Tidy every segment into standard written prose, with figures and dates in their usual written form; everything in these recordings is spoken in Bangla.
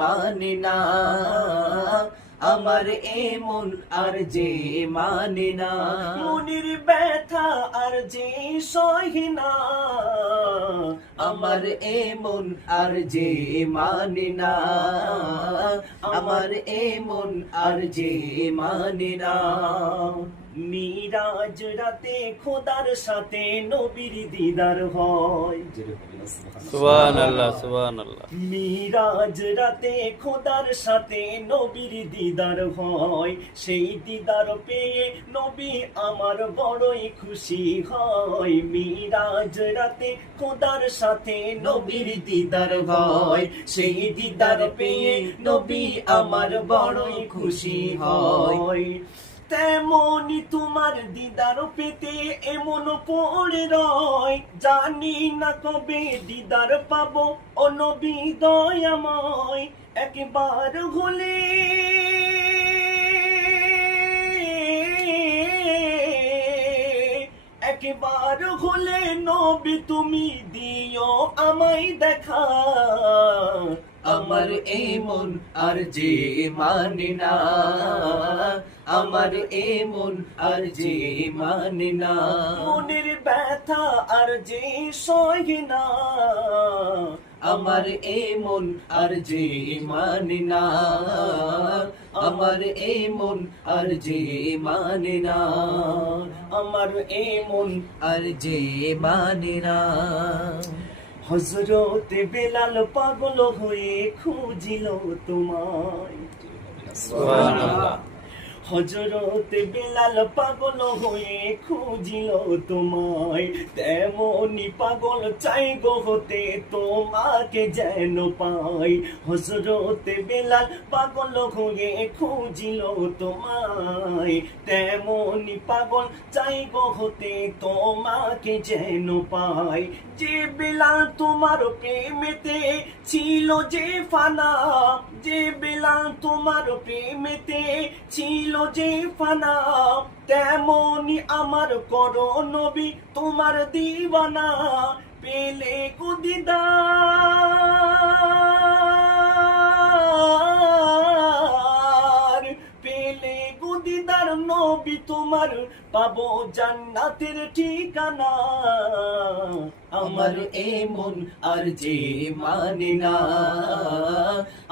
মানে না আমার এমন আর যে মানে না, মনের ব্যথা আর যে সহে না আমার এমন আর যে মানে না, আমার এমন আর যে মানে না। মিরাজ রাতে খোদার সাথে নবীর দিদার হয়, সুবহানাল্লাহ সুবহানাল্লাহ। মিরাজ রাতে খোদার সাথে নবীর দিদার হয়, সেই দিদার পেয়ে নবী আমার বড়ই খুশি হয়। মিরাজ রাতে খোদার সাথে নবীর দিদার হয়, সেই দিদার পেয়ে নবী আমার বড়ই খুশি হয়। তেমনি তোমার দিদার পেতে এমন পড়ে রয়, জানি না কবে দিদার পাবো ও নবী দয়াময়। একবার হলে একবার হলে নবী তুমি দিও আমায় দেখা, আমার এমন আর যে মানে না, আমার এমন আর যে মানে না, মনের ব্যথা আর যে সহে না আমার এমন আর যে মানে না, আমার এমন আর যে মানে না, আমার এমন আর যে মানে না। হযরত বেলাল পাগল হয়ে খুঁজিল তোমায়, সুবহানাল্লাহ। হযরত বেলাল পাগল হয়ে খুঁজিল তোমায়, তেমনি পাগল চাই গো হতে তোমাকে যেন পাই। হযরত বেলাল পাগল হয়ে খুঁজিল তোমায়, তেমনি পাগল চাই গো হতে তোমাকে যেন পাই। যে বেলাল তোমার প্রেমেতে ছিল যে ফানা, যে বেলাল তোমার প্রেমেতে ছিল যে ফানা, তেমনি আমার করো নবী তোমার দিওয়ানা। পেলে গো দিদার, পেলে গো দিদার নবী তোমার পাবো জান্নাতের ঠিকানা, আমার এমন আর যে মানে না,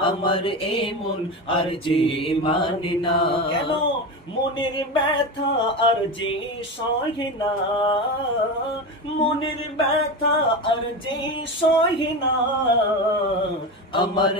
আমার এমন আর যে মানে না। কেন মনের ব্যথা আর যে সহে না, মনের ব্যথা আর যে সহে না আমার